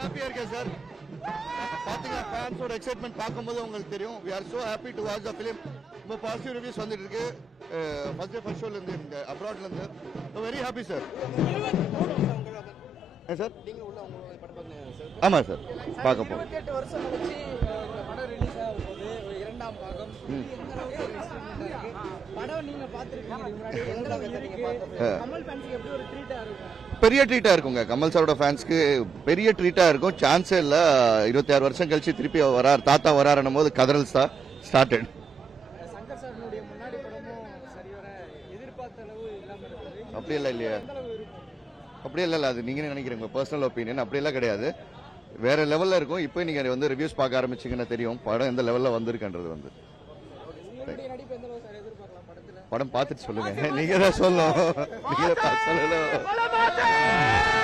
ஹாப்பியா இருக்கேன் சார். பாத்தீங்கன்னா ஃபேன்ஸோட எக்ஸைட்மெண்ட் பார்க்கும்போது உங்களுக்கு தெரியும். we are so happy to watch the film. ரொம்ப பாசிட்டிவ் ரிவ்யூஸ் வந்துட்டு இருக்கு. ஃபர்ஸ்ட் ஷோல இருந்து இங்க அப்ராட்ல இருந்து வெரி ஹாப்பி சார். சார் ஆமா சார் பார்க்க போறோம். 28 வருஷம் கழிச்சு இந்த படம் ரிலீஸ் ஆக போகுது. இரண்டாம் பாகம் எந்த அளவுக்கு ஒரு எக்ஸ்பெக்டேஷன் இருக்கு? படம் நீங்க பாத்துருக்கீங்க முன்னாடி எந்த அளவுக்கு இருக்கு? கமல் ஃபேன்ஸ்க்கு எப்படி ஒரு ட்ரீட்டா இருக்கும்? பெரிய ட்ரீட்டா இருக்குங்க. கமல் சாரோட ஃபேன்ஸ்க்கு பெரிய ட்ரீட்டா இருக்கும். சான்ஸே இல்லை. 26 வருஷம் கழிச்சு திருப்பி வரார், தாத்தா வராருன்னும் போது கதறல் ஸ்டார்டட். சங்கர் சாருடைய முன்னாடி படமும் சரிவர எதிர்பார்த்த அளவு இல்லாம இருக்குது. அப்படியெல்லாம் இல்லையா? அப்படியெல்லாம் இல்லை. அது நீங்க நினைக்கிறீங்க பர்சனல் ஒப்பீனியன். அப்படியெல்லாம் கிடையாது. வேற லெவல்ல இருக்கும். இப்போ நீங்க வந்து ரிவ்யூஸ் பார்க்க ஆரம்பிச்சீங்கன்னா தெரியும் படம் எந்த லெவல்ல வந்திருக்குன்றது வந்து. உங்களுடைய நடிப்பு எந்த அளவுக்கு சார் எதிர்பார்க்கலாம் படத்துல? படம் பார்த்துட்டு சொல்லுங்க. நீங்க தான் சொல்லணும். நீங்க தான் சொல்லணும்.